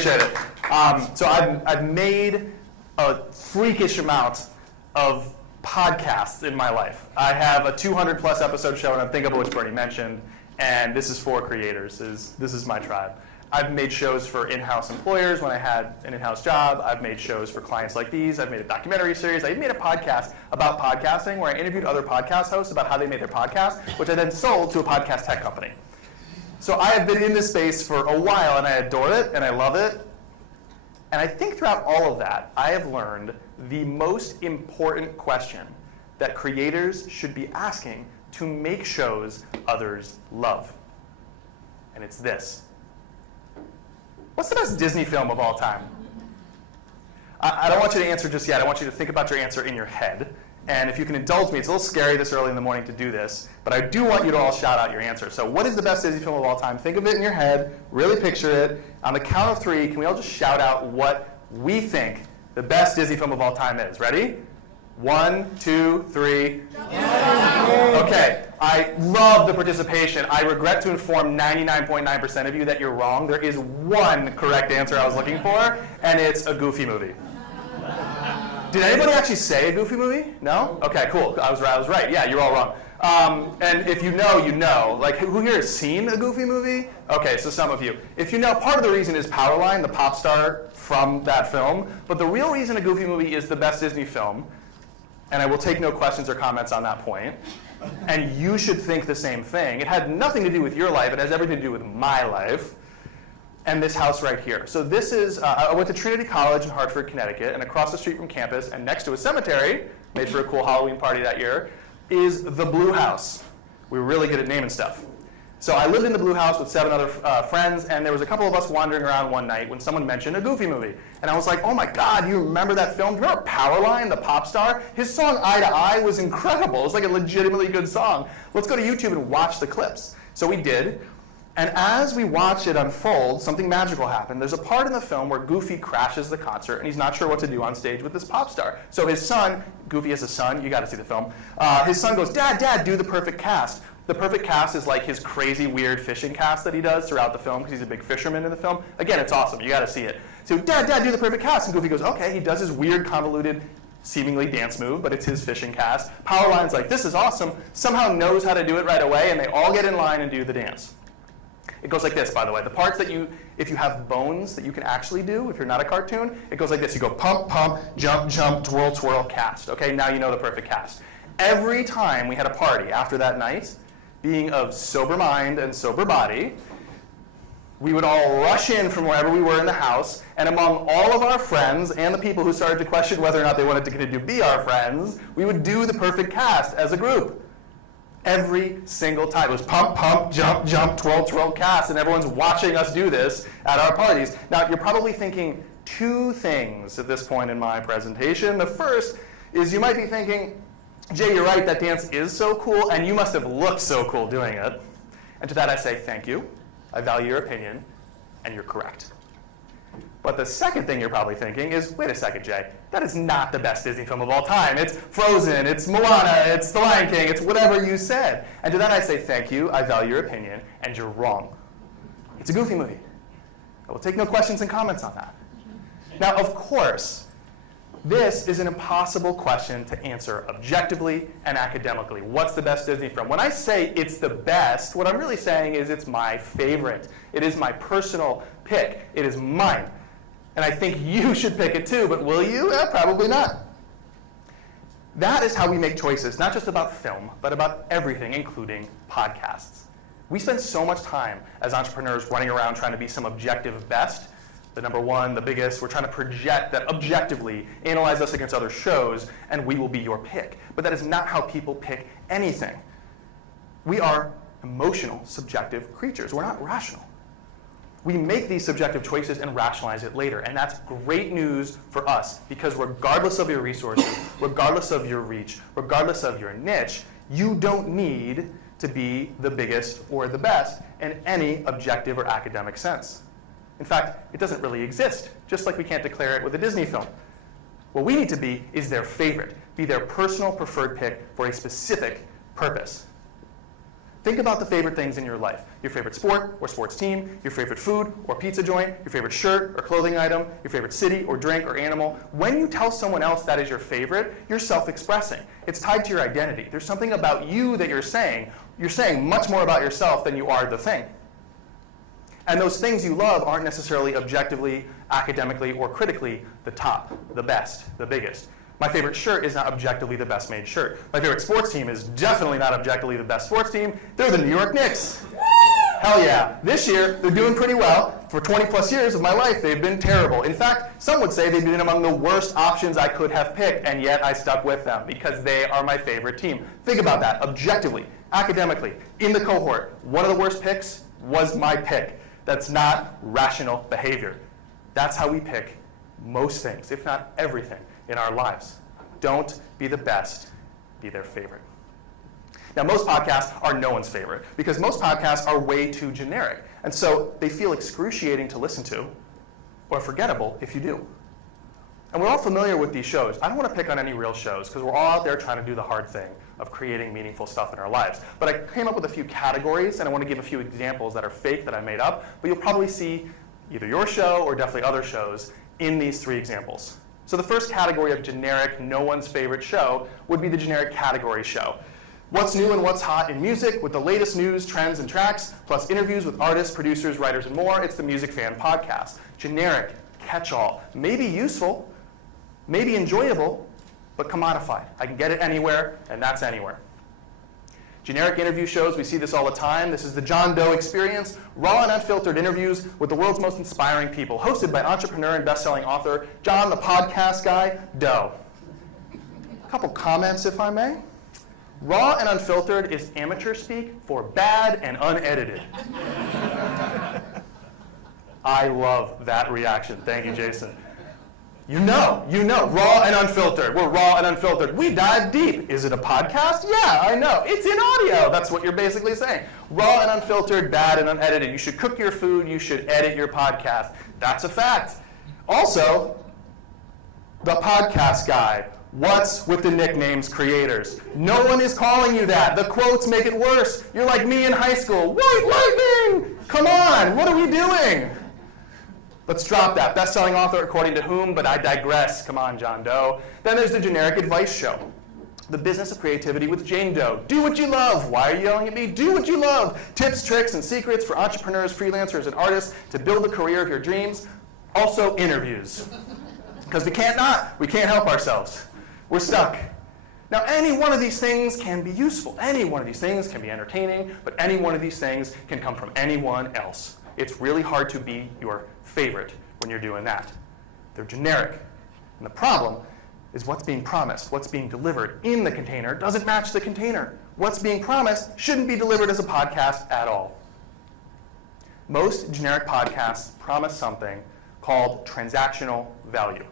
appreciate it. So I've made a freakish amount of podcasts in my life. I have a 200-plus episode show on Unthinkable, which Bernie mentioned, and this is for creators. This is my tribe. I've made shows for in-house employers when I had an in-house job. I've made shows for clients like these. I've made a documentary series. I even made a podcast about podcasting where I interviewed other podcast hosts about how they made their podcast, which I then sold to a podcast tech company. So I have been in this space for a while, and I adore it, and I love it. And I think throughout all of that, I have learned the most important question that creators should be asking to make shows others love. And it's this. What's the best Disney film of all time? I don't want you to answer just yet. I want you to think about your answer in your head. And if you can indulge me, it's a little scary this early in the morning to do this, but I do want you to all shout out your answer. So what is the best Disney film of all time? Think of it in your head. Really picture it. On the count of 3, can we all just shout out what we think the best Disney film of all time is? Ready? 1, 2, 3. Okay, I love the participation. I regret to inform 99.9% of you that you're wrong. There is one correct answer I was looking for, and it's a Goofy movie. Did anybody actually say a Goofy movie? No? Okay, cool. I was right. Yeah, you're all wrong. And if you know, you know. Like, who here has seen a Goofy movie? Okay, so some of you. If you know, part of the reason is Powerline, the pop star from that film. But the real reason a Goofy movie is the best Disney film, and I will take no questions or comments on that point, and you should think the same thing. It had nothing to do with your life. It has everything to do with my life. And this house right here. So this is, I went to Trinity College in Hartford, Connecticut, and across the street from campus, and next to a cemetery, made for a cool Halloween party that year, is the Blue House. We were really good at naming stuff. So I lived in the Blue House with 7 other friends, and there was a couple of us wandering around one night when someone mentioned a Goofy movie. And I was like, oh my God, you remember that film? Do you remember Powerline, the pop star? His song Eye to Eye was incredible. It was like a legitimately good song. Let's go to YouTube and watch the clips. So we did. And as we watch it unfold, something magical happened. There's a part in the film where Goofy crashes the concert, and he's not sure what to do on stage with this pop star. So his son, Goofy has a son, you got to see the film. His son goes, Dad, do the perfect cast. The perfect cast is like his crazy, weird fishing cast that he does throughout the film, because he's a big fisherman in the film. Again, it's awesome. You got to see it. So, Dad, do the perfect cast. And Goofy goes, okay. He does his weird, convoluted, seemingly dance move, but it's his fishing cast. Powerline's like, this is awesome. Somehow knows how to do it right away, and they all get in line and do the dance. It goes like this, by the way. The parts that if you have bones that you can actually do, if you're not a cartoon, it goes like this. You go pump, pump, jump, jump, twirl, twirl, cast. Okay, now you know the perfect cast. Every time we had a party after that night, being of sober mind and sober body, we would all rush in from wherever we were in the house, and among all of our friends and the people who started to question whether or not they wanted to continue to be our friends, we would do the perfect cast as a group. Every single time. It was pump, pump, jump, jump, twirl, twirl, cast, and everyone's watching us do this at our parties. Now, you're probably thinking 2 things at this point in my presentation. The first is you might be thinking, Jay, you're right, that dance is so cool, and you must have looked so cool doing it. And to that I say, thank you. I value your opinion, and you're correct. But the second thing you're probably thinking is, wait a second, Jay, that is not the best Disney film of all time. It's Frozen, it's Moana, it's The Lion King, it's whatever you said. And to that I say, thank you, I value your opinion, and you're wrong. It's a Goofy movie. I will take no questions and comments on that. Now, of course, this is an impossible question to answer objectively and academically. What's the best Disney film? When I say it's the best, what I'm really saying is it's my favorite. It is my personal pick. It is mine. And I think you should pick it too, but will you? Probably not. That is how we make choices, not just about film, but about everything, including podcasts. We spend so much time as entrepreneurs running around trying to be some objective best, the number one, the biggest. We're trying to project that objectively, analyze us against other shows, and we will be your pick. But that is not how people pick anything. We are emotional, subjective creatures. We're not rational. We make these subjective choices and rationalize it later. And that's great news for us, because regardless of your resources, regardless of your reach, regardless of your niche, you don't need to be the biggest or the best in any objective or academic sense. In fact, it doesn't really exist, just like we can't declare it with a Disney film. What we need to be is their favorite, be their personal preferred pick for a specific purpose. Think about the favorite things in your life. Your favorite sport or sports team, your favorite food or pizza joint, your favorite shirt or clothing item, your favorite city or drink or animal. When you tell someone else that is your favorite, you're self-expressing. It's tied to your identity. There's something about you that you're saying. You're saying much more about yourself than you are the thing. And those things you love aren't necessarily objectively, academically, or critically the top, the best, the biggest. My favorite shirt is not objectively the best made shirt. My favorite sports team is definitely not objectively the best sports team. They're the New York Knicks. Hell yeah. This year, they're doing pretty well. For 20 plus years of my life, they've been terrible. In fact, some would say they've been among the worst options I could have picked, and yet I stuck with them because they are my favorite team. Think about that, objectively, academically. In the cohort, one of the worst picks was my pick. That's not rational behavior. That's how we pick most things, if not everything, in our lives. Don't be the best, be their favorite. Now, most podcasts are no one's favorite because most podcasts are way too generic. And so they feel excruciating to listen to or forgettable if you do. And we're all familiar with these shows. I don't want to pick on any real shows because we're all out there trying to do the hard thing of creating meaningful stuff in our lives. But I came up with a few categories, and I want to give a few examples that are fake that I made up. But you'll probably see either your show or definitely other shows in these three examples. So the first category of generic, no one's favorite show would be the generic category show. What's new and what's hot in music with the latest news, trends, and tracks, plus interviews with artists, producers, writers, and more. It's the Music Fan Podcast. Generic, catch-all, maybe useful, maybe enjoyable, but commodified. I can get it anywhere, and that's anywhere. Generic interview shows, we see this all the time. This is the John Doe Experience, raw and unfiltered interviews with the world's most inspiring people, hosted by entrepreneur and best-selling author John the Podcast Guy Doe. A couple comments, if I may. Raw and unfiltered is amateur speak for bad and unedited. I love that reaction. Thank you, Jason. You know, raw and unfiltered. We're raw and unfiltered. We dive deep. Is it a podcast? Yeah, I know. It's in audio. That's what you're basically saying. Raw and unfiltered, bad and unedited. You should cook your food. You should edit your podcast. That's a fact. Also, the podcast guy. What's with the nicknames creators? No one is calling you that. The quotes make it worse. You're like me in high school. White lightning! Come on, what are we doing? Let's drop that. Best-selling author according to whom, but I digress. Come on, John Doe. Then there's the generic advice show. The Business of Creativity with Jane Doe. Do what you love. Why are you yelling at me? Do what you love. Tips, tricks, and secrets for entrepreneurs, freelancers, and artists to build the career of your dreams. Also interviews. Because we can't help ourselves. We're stuck. Now, any one of these things can be useful. Any one of these things can be entertaining, but any one of these things can come from anyone else. It's really hard to be your favorite when you're doing that. They're generic. And the problem is what's being promised, what's being delivered in the container doesn't match the container. What's being promised shouldn't be delivered as a podcast at all. Most generic podcasts promise something called transactional value.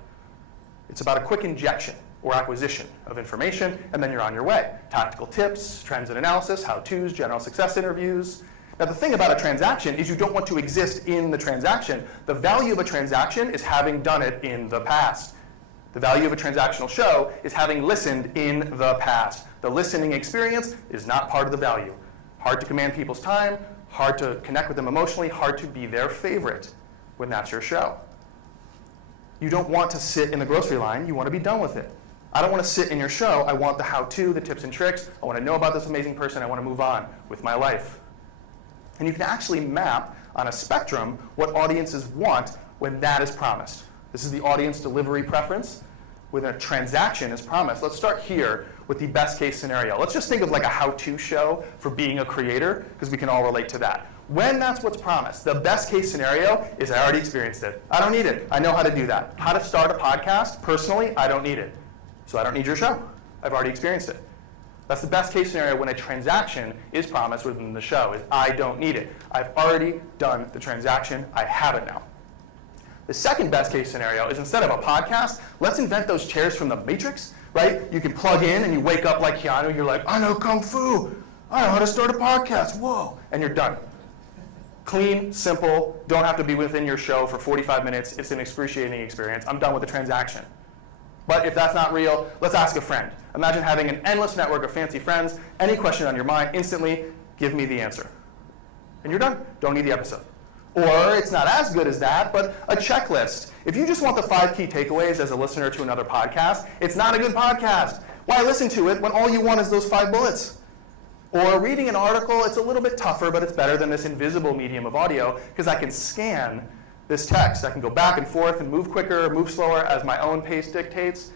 It's about a quick injection or acquisition of information, and then you're on your way. Tactical tips, trends and analysis, how-tos, general success interviews. Now, the thing about a transaction is you don't want to exist in the transaction. The value of a transaction is having done it in the past. The value of a transactional show is having listened in the past. The listening experience is not part of the value. Hard to command people's time, hard to connect with them emotionally, hard to be their favorite when that's your show. You don't want to sit in the grocery line, you want to be done with it. I don't want to sit in your show. I want the how-to, the tips and tricks. I want to know about this amazing person. I want to move on with my life. And you can actually map on a spectrum what audiences want when that is promised. This is the audience delivery preference when a transaction is promised. Let's start here with the best case scenario. Let's just think of like a how-to show for being a creator, because we can all relate to that. When that's what's promised, the best case scenario is I already experienced it. I don't need it. I know how to do that. How to start a podcast, personally, I don't need it. So I don't need your show. I've already experienced it. That's the best case scenario when a transaction is promised within the show, is I don't need it. I've already done the transaction. I have it now. The second best case scenario is instead of a podcast, let's invent those chairs from the Matrix, right? You can plug in and you wake up like Keanu. You're like, I know Kung Fu. I know how to start a podcast. Whoa. And you're done. Clean, simple, don't have to be within your show for 45 minutes. It's an excruciating experience. I'm done with the transaction. But if that's not real, let's ask a friend. Imagine having an endless network of fancy friends. Any question on your mind, instantly, Give me the answer. And you're done. Don't need the episode. Or it's not as good as that, but a checklist. If you just want the 5 key takeaways as a listener to another podcast, it's not a good podcast. Why listen to it when all you want is those 5 bullets? Or reading an article, it's a little bit tougher, but it's better than this invisible medium of audio because I can scan this text. I can go back and forth and move quicker, move slower as my own pace dictates.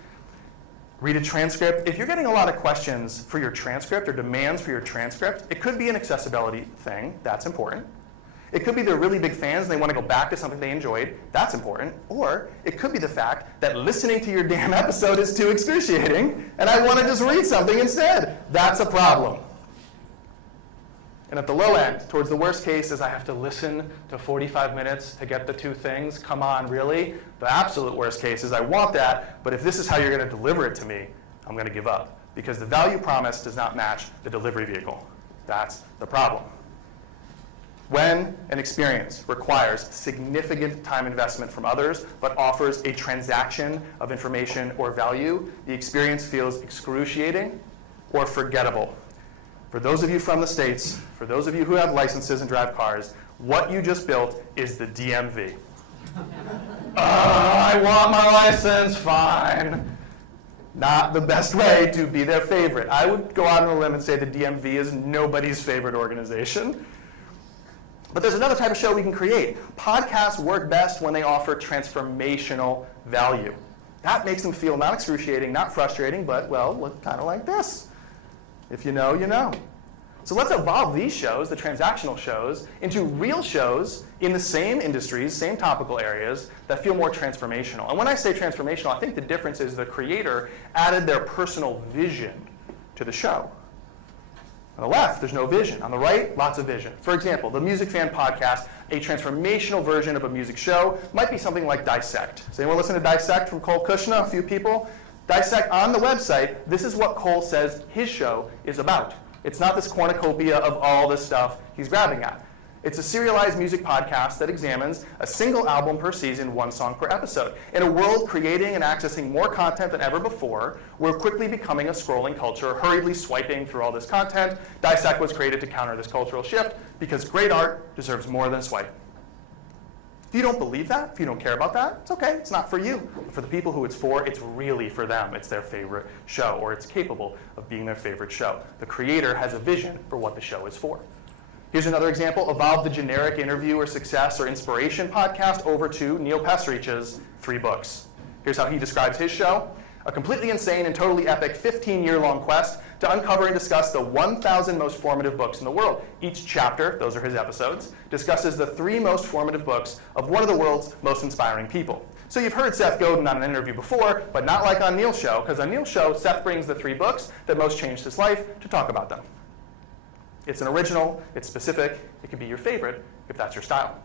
Read a transcript. If you're getting a lot of questions for your transcript or demands for your transcript, it could be an accessibility thing. That's important. It could be they're really big fans and they want to go back to something they enjoyed. That's important. Or it could be the fact that listening to your damn episode is too excruciating and I want to just read something instead. That's a problem. And at the low end, towards the worst case, is I have to listen to 45 minutes to get the 2 things. Come on, really? The absolute worst case is I want that, but if this is how you're going to deliver it to me, I'm going to give up. Because the value promise does not match the delivery vehicle. That's the problem. When an experience requires significant time investment from others, but offers a transaction of information or value, the experience feels excruciating or forgettable. For those of you from the States, for those of you who have licenses and drive cars, what you just built is the DMV. I want my license, fine. Not the best way to be their favorite. I would go out on a limb and say the DMV is nobody's favorite organization. But there's another type of show we can create. Podcasts work best when they offer transformational value. That makes them feel not excruciating, not frustrating, but, well, kind of like this. If you know, you know. So let's evolve these shows, the transactional shows, into real shows in the same industries, same topical areas that feel more transformational. And when I say transformational, I think the difference is the creator added their personal vision to the show. On the left, there's no vision. On the right, lots of vision. For example, the Music Fan Podcast, a transformational version of a music show, might be something like Dissect. Does anyone listen to Dissect from Cole Kushner? A few people? Dissect on the website, this is what Cole says his show is about. It's not this cornucopia of all this stuff he's grabbing at. It's a serialized music podcast that examines a single album per season, 1 song per episode. In a world creating and accessing more content than ever before, we're quickly becoming a scrolling culture, hurriedly swiping through all this content. Dissect was created to counter this cultural shift because great art deserves more than a swipe. If you don't believe that, if you don't care about that, it's okay, it's not for you. But for the people who it's for, it's really for them. It's their favorite show, or it's capable of being their favorite show. The creator has a vision for what the show is for. Here's another example. Evolve the generic interview or success or inspiration podcast over to Neil Pasricha's 3 books. Here's how he describes his show. A completely insane and totally epic 15-year-long quest to uncover and discuss the 1,000 most formative books in the world. Each chapter, those are his episodes, discusses the 3 most formative books of one of the world's most inspiring people. So you've heard Seth Godin on an interview before, but not like on Neil's show, because on Neil's show, Seth brings the 3 books that most changed his life to talk about them. It's an original, it's specific, it can be your favorite if that's your style.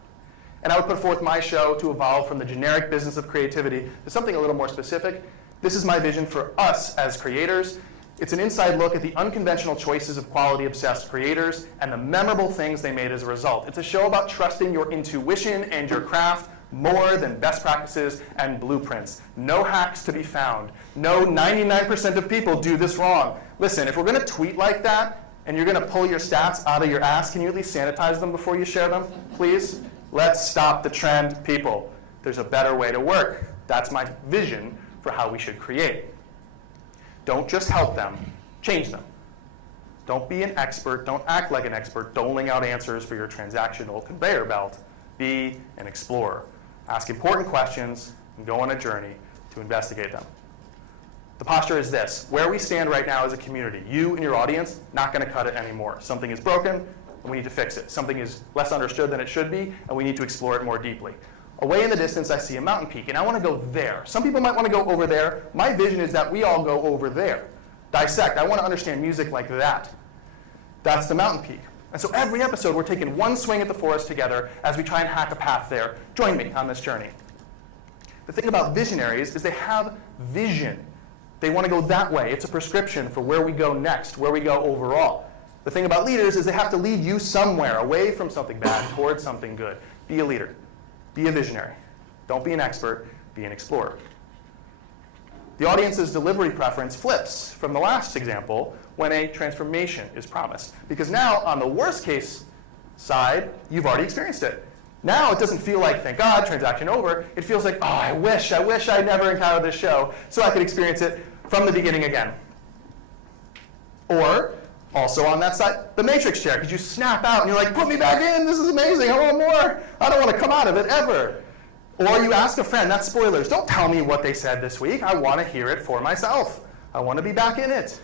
And I would put forth my show to evolve from the generic business of creativity to something a little more specific. This is my vision for us as creators. It's an inside look at the unconventional choices of quality-obsessed creators and the memorable things they made as a result. It's a show about trusting your intuition and your craft more than best practices and blueprints. No hacks to be found. No 99% of people do this wrong. Listen, if we're going to tweet like that and you're going to pull your stats out of your ass, can you at least sanitize them before you share them, please? Let's stop the trend, people. There's a better way to work. That's my vision for how we should create. Don't just help them, change them. Don't be an expert, don't act like an expert, doling out answers for your transactional conveyor belt. Be an explorer. Ask important questions and go on a journey to investigate them. The posture is this. Where we stand right now as a community, you and your audience, not going to cut it anymore. Something is broken, and we need to fix it. Something is less understood than it should be, and we need to explore it more deeply. Away in the distance, I see a mountain peak, and I want to go there. Some people might want to go over there. My vision is that we all go over there. Dissect. I want to understand music like that. That's the mountain peak. And so every episode, we're taking one swing at the forest together as we try and hack a path there. Join me on this journey. The thing about visionaries is they have vision. They want to go that way. It's a prescription for where we go next, where we go overall. The thing about leaders is they have to lead you somewhere, away from something bad, towards something good. Be a leader. Be a visionary. Don't be an expert. Be an explorer. The audience's delivery preference flips from the last example when a transformation is promised. Because now, on the worst case side, you've already experienced it. Now it doesn't feel like, thank God, transaction over. It feels like, oh, I wish I never encountered this show so I could experience it from the beginning again. Or, also on that side, the matrix chair, because you snap out and you're like, put me back in, this is amazing, I want more. I don't want to come out of it ever. Or you ask a friend, that's spoilers, don't tell me what they said this week, I want to hear it for myself. I want to be back in it.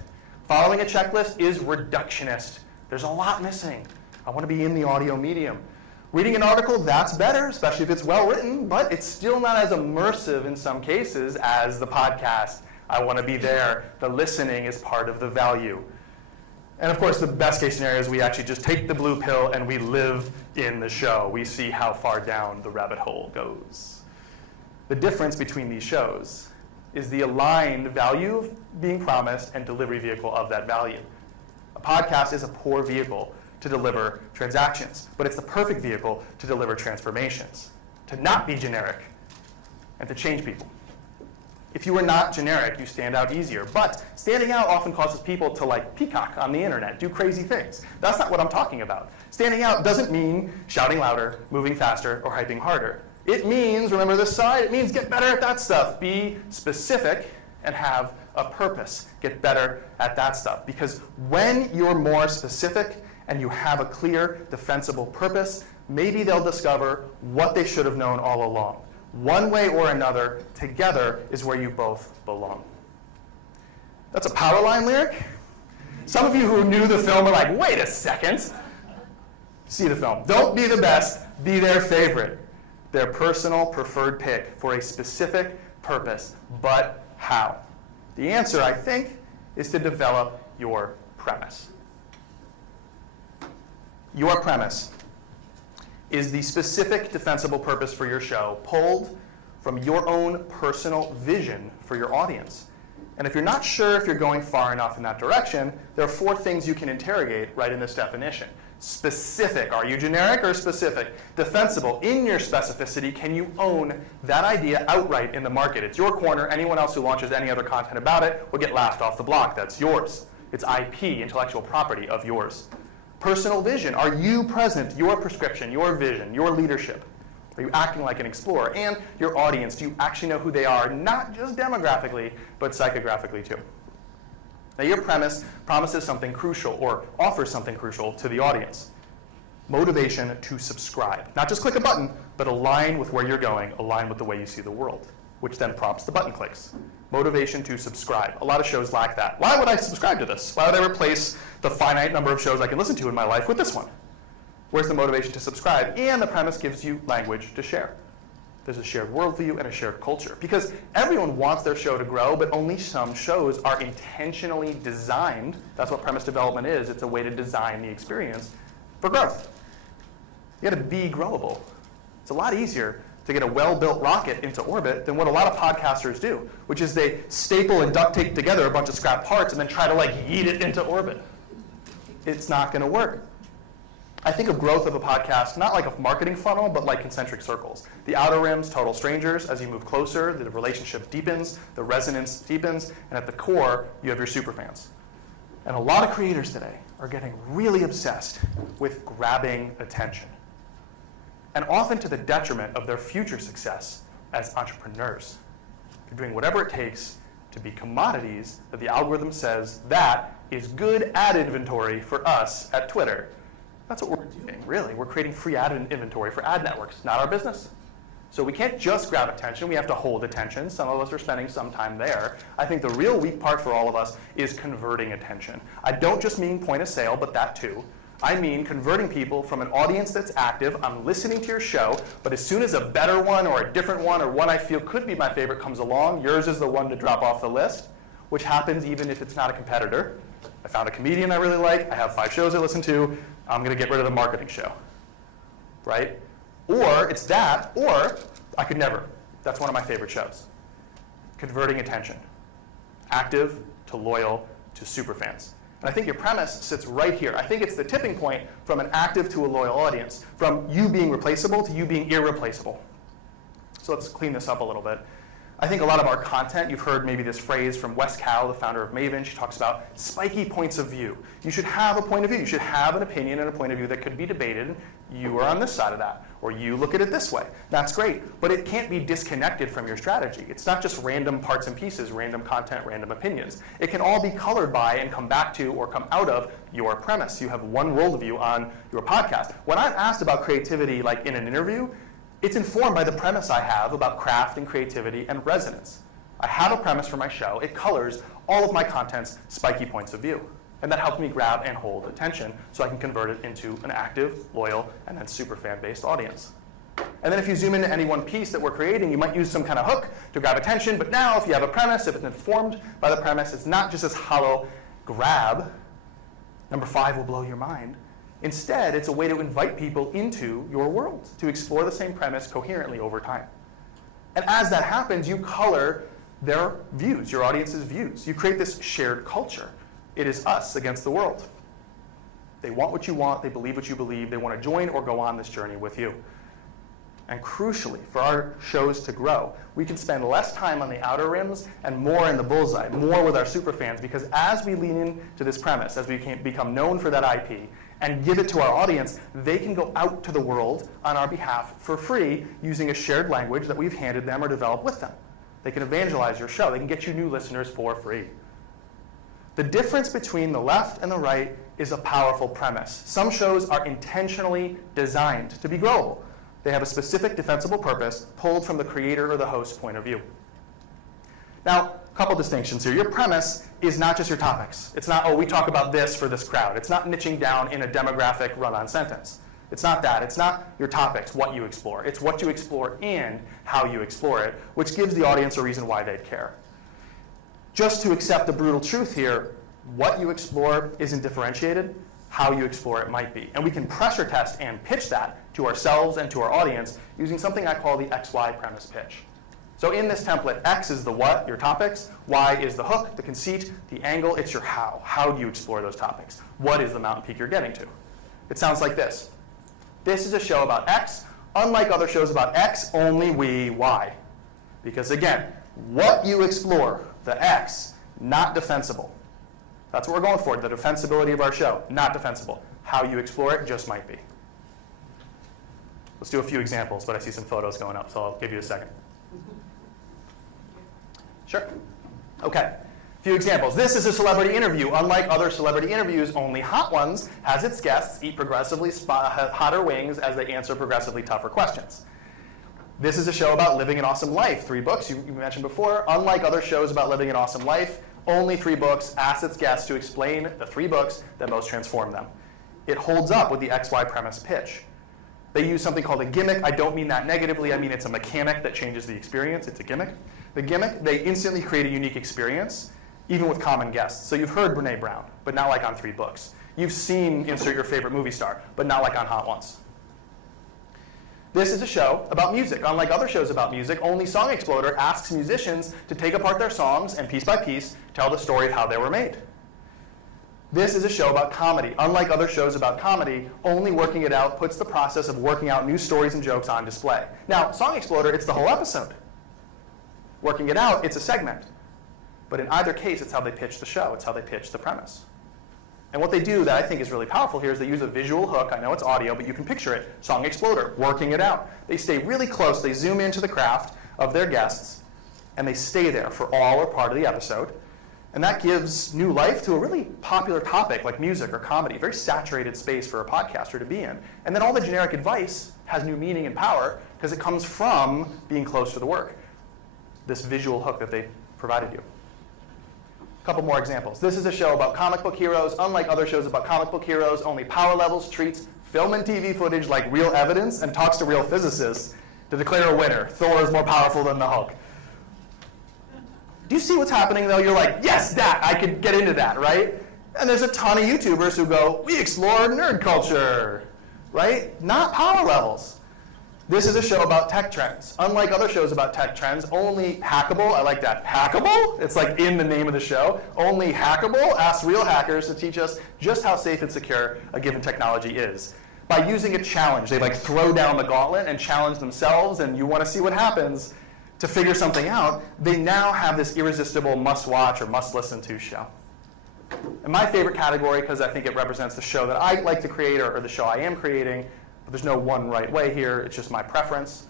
Following a checklist is reductionist. There's a lot missing. I want to be in the audio medium. Reading an article, that's better, especially if it's well written, but it's still not as immersive in some cases as the podcast. I want to be there. The listening is part of the value. And of course, the best case scenario is we actually just take the blue pill and we live in the show. We see how far down the rabbit hole goes. The difference between these shows is the aligned value of being promised and delivery vehicle of that value. A podcast is a poor vehicle to deliver transactions, but it's the perfect vehicle to deliver transformations, to not be generic, and to change people. If you are not generic, you stand out easier. But standing out often causes people to like peacock on the internet, do crazy things. That's not what I'm talking about. Standing out doesn't mean shouting louder, moving faster, or hyping harder. It means, remember this side, it means get better at that stuff. Be specific and have a purpose. Get better at that stuff. Because when you're more specific and you have a clear, defensible purpose, maybe they'll discover what they should have known all along. One way or another, together is where you both belong. That's a Powerline lyric. Some of you who knew the film are like, wait a second. See the film. Don't be the best, be their favorite. Their personal preferred pick for a specific purpose. But how? The answer, I think, is to develop your premise. Your premise is the specific defensible purpose for your show pulled from your own personal vision for your audience. And if you're not sure if you're going far enough in that direction, there are 4 things you can interrogate right in this definition. Specific, are you generic or specific? Defensible, in your specificity, can you own that idea outright in the market? It's your corner. Anyone else who launches any other content about it will get laughed off the block. That's yours. It's IP, intellectual property of yours. Personal vision, are you present, your prescription, your vision, your leadership? Are you acting like an explorer? And your audience, do you actually know who they are, not just demographically, but psychographically too? Now your premise promises something crucial or offers something crucial to the audience. Motivation to subscribe. Not just click a button, but align with where you're going, align with the way you see the world, which then prompts the button clicks. Motivation to subscribe. A lot of shows lack that. Why would I subscribe to this? Why would I replace the finite number of shows I can listen to in my life with this one? Where's the motivation to subscribe? And the premise gives you language to share. There's a shared worldview and a shared culture. Because everyone wants their show to grow, but only some shows are intentionally designed. That's what premise development is. It's a way to design the experience for growth. You gotta be growable. It's a lot easier to get a well-built rocket into orbit than what a lot of podcasters do, which is they staple and duct tape together a bunch of scrap parts and then try to like yeet it into orbit. It's not gonna work. I think of growth of a podcast not like a marketing funnel, but like concentric circles. The outer rim's total strangers. As you move closer, the relationship deepens, the resonance deepens, and at the core, you have your superfans. And a lot of creators today are getting really obsessed with grabbing attention, and often to the detriment of their future success as entrepreneurs. They're doing whatever it takes to be commodities that the algorithm says that is good ad inventory for us at Twitter. That's what we're doing, really. We're creating free ad inventory for ad networks, not our business. So we can't just grab attention, we have to hold attention. Some of us are spending some time there. I think the real weak part for all of us is converting attention. I don't just mean point of sale, but that too. I mean converting people from an audience that's active, I'm listening to your show, but as soon as a better one or a different one or one I feel could be my favorite comes along, yours is the one to drop off the list, which happens even if it's not a competitor. I found a comedian I really like, I have 5 shows I listen to, I'm gonna get rid of the marketing show, right? Or it's that, or I could never. That's one of my favorite shows. Converting attention. Active to loyal to superfans. And I think your premise sits right here. I think it's the tipping point from an active to a loyal audience, from you being replaceable to you being irreplaceable. So let's clean this up a little bit. I think a lot of our content, you've heard maybe this phrase from Wes Cowell, the founder of Maven. She talks about spiky points of view. You should have a point of view. You should have an opinion and a point of view that could be debated. You are on this side of that, or you look at it this way. That's great, but it can't be disconnected from your strategy. It's not just random parts and pieces, random content, random opinions. It can all be colored by and come back to or come out of your premise. You have one worldview on your podcast. When I'm asked about creativity, like in an interview, it's informed by the premise I have about craft and creativity and resonance. I have a premise for my show. It colors all of my content's spiky points of view. And that helps me grab and hold attention so I can convert it into an active, loyal, and then super fan-based audience. And then if you zoom into any one piece that we're creating, you might use some kind of hook to grab attention. But now if you have a premise, if it's informed by the premise, it's not just this hollow grab. Number 5 will blow your mind. Instead, it's a way to invite people into your world, to explore the same premise coherently over time. And as that happens, you color their views, your audience's views. You create this shared culture. It is us against the world. They want what you want, they believe what you believe, they want to join or go on this journey with you. And crucially, for our shows to grow, we can spend less time on the outer rims and more in the bullseye, more with our superfans, because as we lean into this premise, as we become known for that IP, and give it to our audience, they can go out to the world on our behalf for free using a shared language that we've handed them or developed with them. They can evangelize your show. They can get you new listeners for free. The difference between the left and the right is a powerful premise. Some shows are intentionally designed to be growable. They have a specific defensible purpose pulled from the creator or the host's point of view. Now, a couple distinctions here. Your premise is not just your topics. It's not, oh, we talk about this for this crowd. It's not niching down in a demographic run-on sentence. It's not that. It's not your topics, what you explore. It's what you explore and how you explore it, which gives the audience a reason why they'd care. Just to accept the brutal truth here, what you explore isn't differentiated. How you explore it might be. And we can pressure test and pitch that to ourselves and to our audience using something I call the XY premise pitch. So in this template, X is the what, your topics. Y is the hook, the conceit, the angle. It's your how. How do you explore those topics? What is the mountain peak you're getting to? It sounds like this. This is a show about X. Unlike other shows about X, only we Y. Because again, what you explore, the X, not defensible. That's what we're going for, the defensibility of our show, not defensible. How you explore it just might be. Let's do a few examples, but I see some photos going up, so I'll give you a second. Sure. OK. A few examples. This is a celebrity interview. Unlike other celebrity interviews, only Hot Ones has its guests eat progressively hotter wings as they answer progressively tougher questions. This is a show about living an awesome life. 3 books you mentioned before. Unlike other shows about living an awesome life, only 3 books ask its guests to explain the 3 books that most transform them. It holds up with the XY premise pitch. They use something called a gimmick. I don't mean that negatively. I mean it's a mechanic that changes the experience. It's a gimmick. The gimmick, they instantly create a unique experience, even with common guests. So you've heard Brene Brown, but not like on 3 books. You've seen insert your favorite movie star, but not like on Hot Ones. This is a show about music. Unlike other shows about music, only Song Exploder asks musicians to take apart their songs and piece by piece tell the story of how they were made. This is a show about comedy. Unlike other shows about comedy, only Working It Out puts the process of working out new stories and jokes on display. Now, Song Exploder, it's the whole episode. Working It Out, it's a segment. But in either case, it's how they pitch the show. It's how they pitch the premise. And what they do that I think is really powerful here is they use a visual hook. I know it's audio, but you can picture it. Song Exploder, Working It Out. They stay really close. They zoom into the craft of their guests, and they stay there for all or part of the episode. And that gives new life to a really popular topic like music or comedy, a very saturated space for a podcaster to be in. And then all the generic advice has new meaning and power because it comes from being close to the work, this visual hook that they provided you. A couple more examples. This is a show about comic book heroes. Unlike other shows about comic book heroes, only Power Levels treats film and TV footage like real evidence and talks to real physicists to declare a winner. Thor is more powerful than the Hulk. Do you see what's happening, though? You're like, yes, that. I could get into that, right? And there's a ton of YouTubers who go, we explore nerd culture, right? Not Power Levels. This is a show about tech trends. Unlike other shows about tech trends, only Hackable, I like that, Hackable? It's like in the name of the show. Only Hackable asks real hackers to teach us just how safe and secure a given technology is. By using a challenge, they like throw down the gauntlet and challenge themselves, and you want to see what happens. to figure something out, they now have this irresistible must-watch or must-listen-to show. And my favorite category, because I think it represents the show that I like to create or the show I am creating, but there's no one right way here, it's just my preference.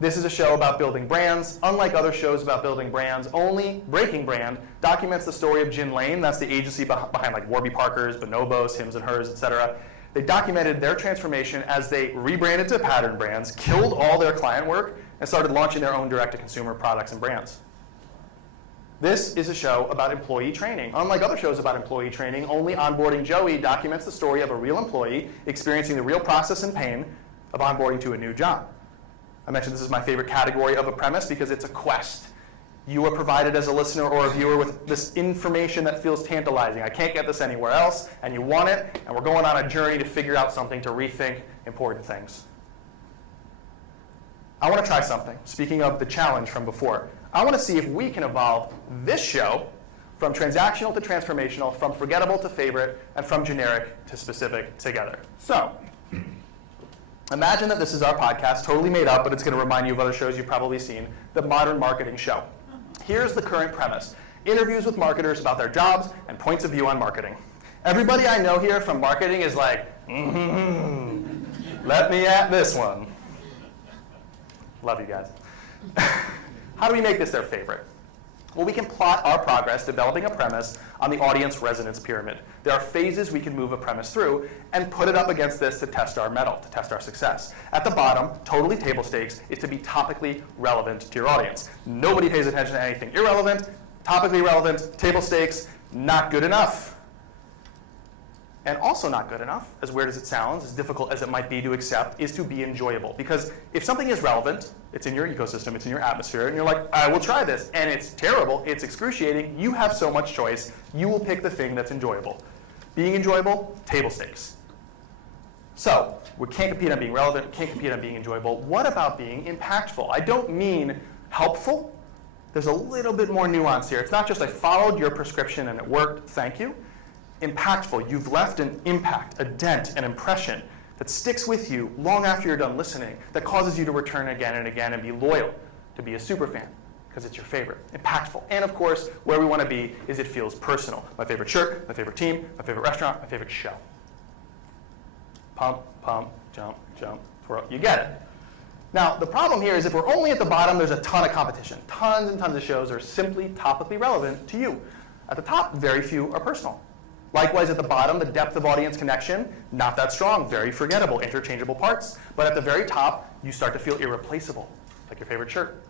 This is a show about building brands. Unlike other shows about building brands, only Breaking Brand documents the story of Gin Lane. That's the agency behind like Warby Parker's, Bonobos, Hims and Hers, etc. They documented their transformation as they rebranded to pattern brands, killed all their client work, and started launching their own direct-to-consumer products and brands. This is a show about employee training. Unlike other shows about employee training, only Onboarding Joey documents the story of a real employee experiencing the real process and pain of onboarding to a new job. I mentioned this is my favorite category of a premise because it's a quest. You are provided as a listener or a viewer with this information that feels tantalizing. I can't get this anywhere else, and you want it, and we're going on a journey to figure out something to rethink important things. I want to try something. Speaking of the challenge from before, I want to see if we can evolve this show from transactional to transformational, from forgettable to favorite, and from generic to specific together. So, imagine that this is our podcast, totally made up, but it's going to remind you of other shows you've probably seen, the Modern Marketing Show. Here's the current premise. Interviews with marketers about their jobs and points of view on marketing. Everybody I know here from marketing is like, let me at this one. Love you guys. How do we make this their favorite? Well, we can plot our progress developing a premise on the audience resonance pyramid. There are phases we can move a premise through and put it up against this to test our mettle, to test our success. At the bottom, totally table stakes, is to be topically relevant to your audience. Nobody pays attention to anything irrelevant, topically relevant, table stakes, not good enough. And also not good enough, as weird as it sounds, as difficult as it might be to accept, is to be enjoyable. Because if something is relevant, it's in your ecosystem, it's in your atmosphere, and you're like, I will try this, and it's terrible, it's excruciating, you have so much choice, you will pick the thing that's enjoyable. Being enjoyable, table stakes. So, we can't compete on being relevant, we can't compete on being enjoyable. What about being impactful? I don't mean helpful. There's a little bit more nuance here. It's not just I followed your prescription and it worked, thank you. Impactful, you've left an impact, a dent, an impression that sticks with you long after you're done listening, that causes you to return again and again and be loyal, to be a super fan, because it's your favorite. Impactful. And of course, where we want to be is it feels personal. My favorite shirt, my favorite team, my favorite restaurant, my favorite show. Pump, pump, jump, jump, twirl. You get it. Now, the problem here is if we're only at the bottom, there's a ton of competition. Tons and tons of shows are simply topically relevant to you. At the top, very few are personal. Likewise, at the bottom, the depth of audience connection, not that strong, very forgettable, interchangeable parts. But at the very top, you start to feel irreplaceable, like your favorite shirt.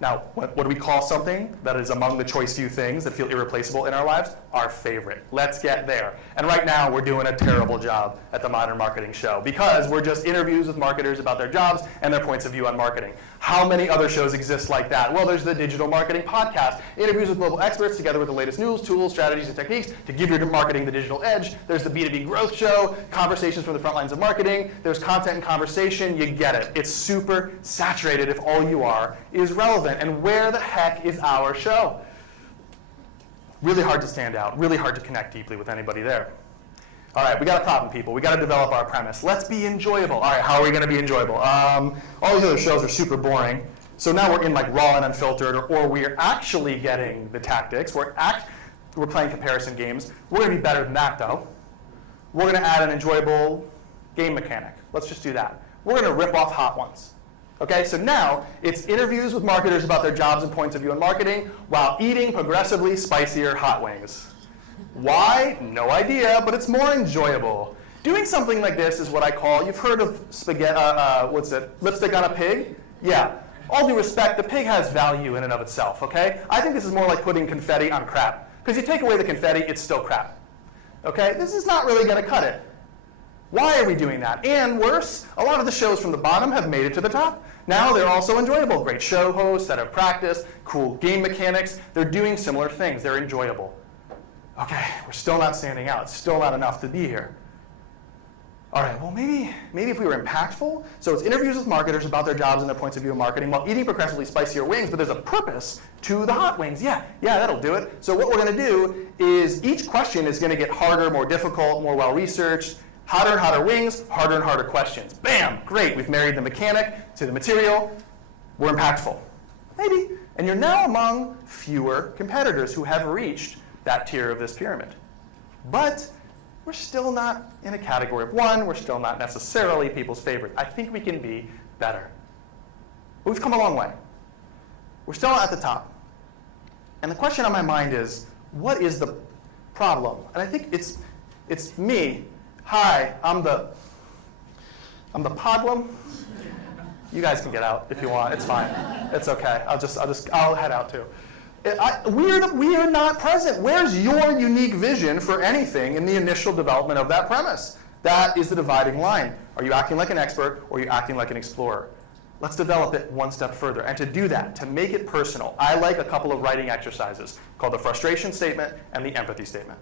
Now, what do we call something that is among the choice few things that feel irreplaceable in our lives? Our favorite. Let's get there. And right now, we're doing a terrible job at the Modern Marketing Show because we're just interviews with marketers about their jobs and their points of view on marketing. How many other shows exist like that? Well, there's the Digital Marketing Podcast, interviews with global experts together with the latest news, tools, strategies, and techniques to give your marketing the digital edge. There's the B2B Growth Show, conversations from the front lines of marketing. There's content and conversation. You get it. It's super saturated if all you are is relevant. And where the heck is our show? Really hard to stand out, really hard to connect deeply with anybody there. All right, we got a problem, people. We got to develop our premise. Let's be enjoyable. All right, how are we going to be enjoyable? All these other shows are super boring. So now we're in like raw and unfiltered, or we're actually getting the tactics. We're playing comparison games. We're going to be better than that, though. We're going to add an enjoyable game mechanic. Let's just do that. We're going to rip off hot ones. Okay, so now it's interviews with marketers about their jobs and points of view on marketing while eating progressively spicier hot wings. Why? No idea, but it's more enjoyable. Doing something like this is what I call, you've heard of spaghetti, lipstick on a pig? Yeah. All due respect, the pig has value in and of itself, okay? I think this is more like putting confetti on crap. Because you take away the confetti, it's still crap. Okay? This is not really going to cut it. Why are we doing that? And worse, a lot of the shows from the bottom have made it to the top. Now they're also enjoyable. Great show hosts that have practiced, cool game mechanics. They're doing similar things. They're enjoyable. Okay, we're still not standing out. It's still not enough to be here. All right, well, maybe if we were impactful. So it's interviews with marketers about their jobs and their points of view in marketing while eating progressively spicier wings, but there's a purpose to the hot wings. Yeah, that'll do it. So what we're going to do is each question is going to get harder, more difficult, more well-researched. Hotter and hotter wings, harder and harder questions. Bam, great, we've married the mechanic to the material. We're impactful. Maybe. And you're now among fewer competitors who have reached that tier of this pyramid. But we're still not in a category of one. We're still not necessarily people's favorite. I think we can be better. But we've come a long way. We're still at the top. And the question on my mind is, what is the problem? And I think it's me. Hi, I'm the problem. You guys can get out if you want. It's fine. It's okay. I'll head out too. We are not present. Where's your unique vision for anything in the initial development of that premise? That is the dividing line. Are you acting like an expert, or are you acting like an explorer? Let's develop it one step further. And to do that, to make it personal, I like a couple of writing exercises called the frustration statement and the empathy statement.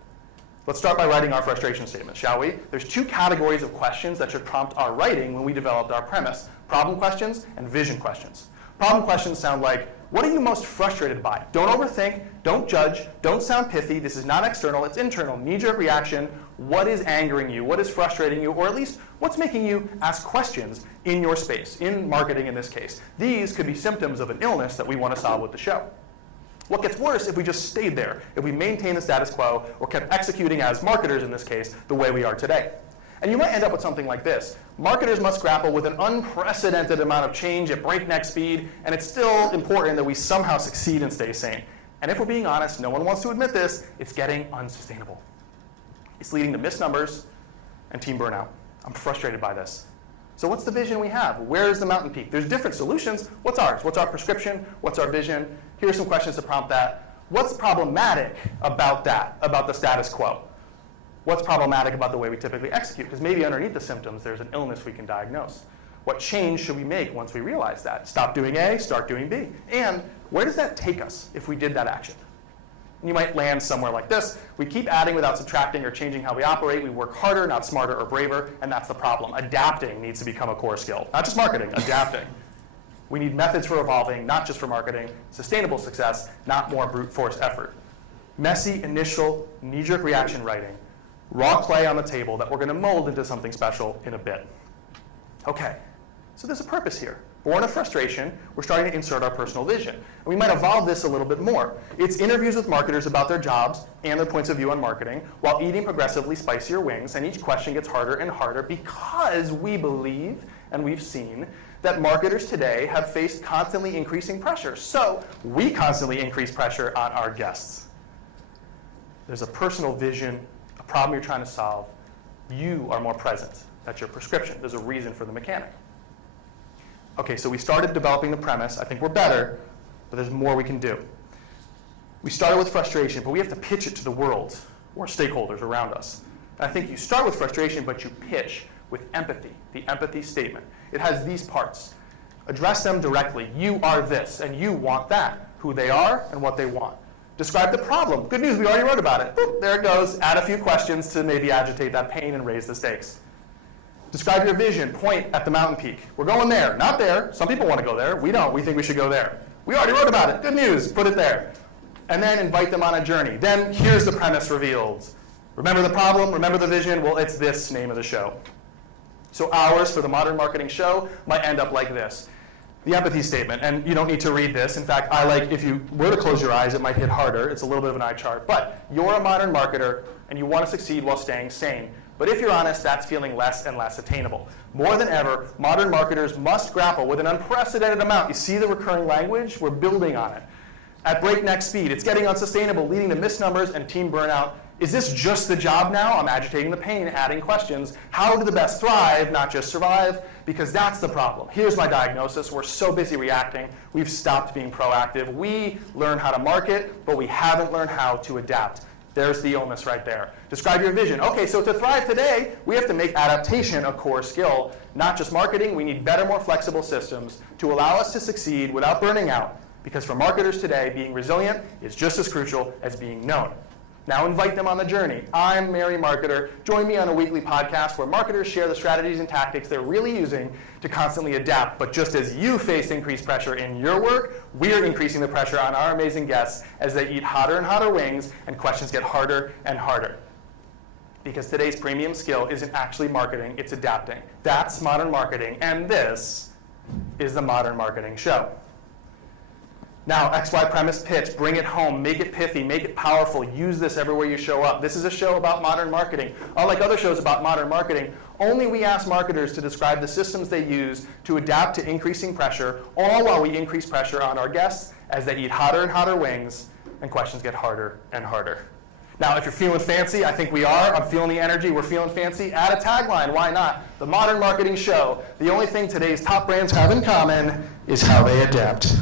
Let's start by writing our frustration statement, shall we? There's two categories of questions that should prompt our writing when we developed our premise: problem questions and vision questions. Problem questions sound like, what are you most frustrated by? Don't overthink, don't judge, don't sound pithy. This is not external, it's internal. Knee-jerk reaction. What is angering you? What is frustrating you? Or at least, what's making you ask questions in your space, in marketing in this case? These could be symptoms of an illness that we want to solve with the show. What gets worse if we just stayed there, if we maintained the status quo, or kept executing as marketers in this case, the way we are today. And you might end up with something like this. Marketers must grapple with an unprecedented amount of change at breakneck speed, and it's still important that we somehow succeed and stay sane. And if we're being honest, no one wants to admit this, it's getting unsustainable. It's leading to missed numbers and team burnout. I'm frustrated by this. So what's the vision we have? Where's the mountain peak? There's different solutions. What's ours? What's our prescription? What's our vision? Here are some questions to prompt that. What's problematic about that, about the status quo? What's problematic about the way we typically execute? Because maybe underneath the symptoms, there's an illness we can diagnose. What change should we make once we realize that? Stop doing A, start doing B. And where does that take us if we did that action? And you might land somewhere like this. We keep adding without subtracting or changing how we operate. We work harder, not smarter or braver, and that's the problem. Adapting needs to become a core skill. Not just marketing, adapting. We need methods for evolving, not just for marketing. Sustainable success, not more brute force effort. Messy, initial, knee-jerk reaction writing. Raw clay on the table that we're going to mold into something special in a bit. Okay, so there's a purpose here. Born of frustration, we're starting to insert our personal vision. And we might evolve this a little bit more. It's interviews with marketers about their jobs and their points of view on marketing while eating progressively spicier wings, and each question gets harder and harder because we believe, and we've seen, that marketers today have faced constantly increasing pressure. So we constantly increase pressure on our guests. There's a personal vision, a problem you're trying to solve. You are more present. That's your prescription. There's a reason for the mechanic. Okay, so we started developing the premise. I think we're better, but there's more we can do. We started with frustration, but we have to pitch it to the world or stakeholders around us. And I think you start with frustration, but you pitch with empathy, the empathy statement. It has these parts. Address them directly. You are this, and you want that. Who they are and what they want. Describe the problem. Good news, we already wrote about it. Boop, there it goes. Add a few questions to maybe agitate that pain and raise the stakes. Describe your vision. Point at the mountain peak. We're going there, not there. Some people want to go there. We don't. We think we should go there. We already wrote about it. Good news. Put it there. And then invite them on a journey. Then here's the premise revealed. Remember the problem? Remember the vision? Well, it's this name of the show. So ours for the Modern Marketing Show might end up like this. The empathy statement. And you don't need to read this. In fact, I like if you were to close your eyes, it might hit harder. It's a little bit of an eye chart. But you're a modern marketer, and you want to succeed while staying sane. But if you're honest, that's feeling less and less attainable. More than ever, modern marketers must grapple with an unprecedented amount. You see the recurring language? We're building on it. At breakneck speed, it's getting unsustainable, leading to missed numbers and team burnout. Is this just the job now? I'm agitating the pain, adding questions. How do the best thrive, not just survive? Because that's the problem. Here's my diagnosis. We're so busy reacting, we've stopped being proactive. We learn how to market, but we haven't learned how to adapt. There's the illness right there. Describe your vision. Okay, so to thrive today, we have to make adaptation a core skill. Not just marketing, we need better, more flexible systems to allow us to succeed without burning out. Because for marketers today, being resilient is just as crucial as being known. Now invite them on the journey. I'm Mary Marketer. Join me on a weekly podcast where marketers share the strategies and tactics they're really using to constantly adapt. But just as you face increased pressure in your work, we're increasing the pressure on our amazing guests as they eat hotter and hotter wings and questions get harder and harder. Because today's premium skill isn't actually marketing, it's adapting. That's modern marketing, and this is the Modern Marketing Show. Now, XY premise pitch, bring it home, make it pithy, make it powerful, use this everywhere you show up. This is a show about modern marketing. Unlike other shows about modern marketing, only we ask marketers to describe the systems they use to adapt to increasing pressure, all while we increase pressure on our guests as they eat hotter and hotter wings and questions get harder and harder. Now, if you're feeling fancy, I think we are. I'm feeling the energy. We're feeling fancy. Add a tagline. Why not? The Modern Marketing Show. The only thing today's top brands have in common is how they adapt.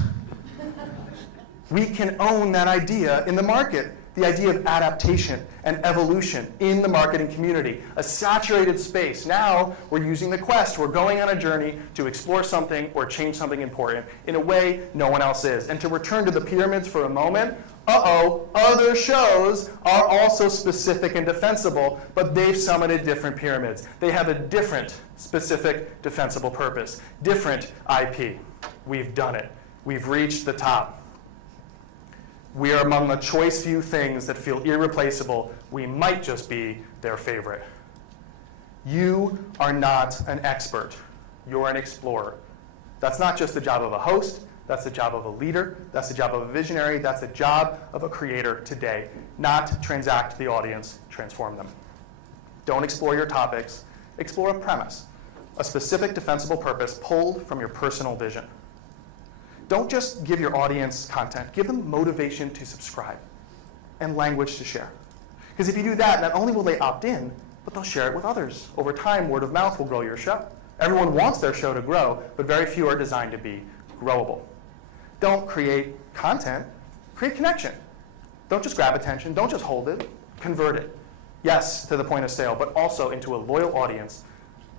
We can own that idea in the market, the idea of adaptation and evolution in the marketing community, a saturated space. Now we're using the quest. We're going on a journey to explore something or change something important in a way no one else is. And to return to the pyramids for a moment, other shows are also specific and defensible, but they've summited different pyramids. They have a different specific defensible purpose, different IP. We've done it. We've reached the top. We are among the choice few things that feel irreplaceable. We might just be their favorite. You are not an expert. You're an explorer. That's not just the job of a host. That's the job of a leader. That's the job of a visionary. That's the job of a creator today. Not transact the audience, transform them. Don't explore your topics. Explore a premise, a specific defensible purpose pulled from your personal vision. Don't just give your audience content. Give them motivation to subscribe and language to share. Because if you do that, not only will they opt in, but they'll share it with others. Over time, word of mouth will grow your show. Everyone wants their show to grow, but very few are designed to be growable. Don't create content, create connection. Don't just grab attention, don't just hold it, convert it. Yes, to the point of sale, but also into a loyal audience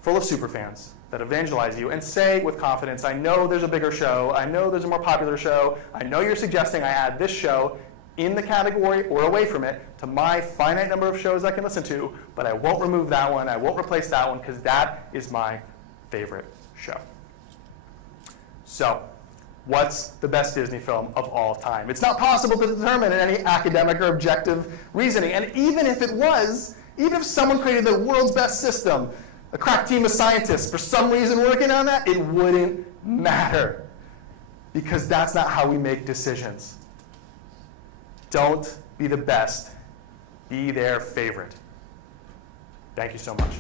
full of superfans that evangelize you and say with confidence, I know there's a bigger show, I know there's a more popular show, I know you're suggesting I add this show in the category or away from it to my finite number of shows I can listen to, but I won't remove that one, I won't replace that one because that is my favorite show. So, what's the best Disney film of all time? It's not possible to determine in any academic or objective reasoning, and even if it was, even if someone created the world's best system, a crack team of scientists, for some reason working on that, it wouldn't matter. Because that's not how we make decisions. Don't be the best. Be their favorite. Thank you so much.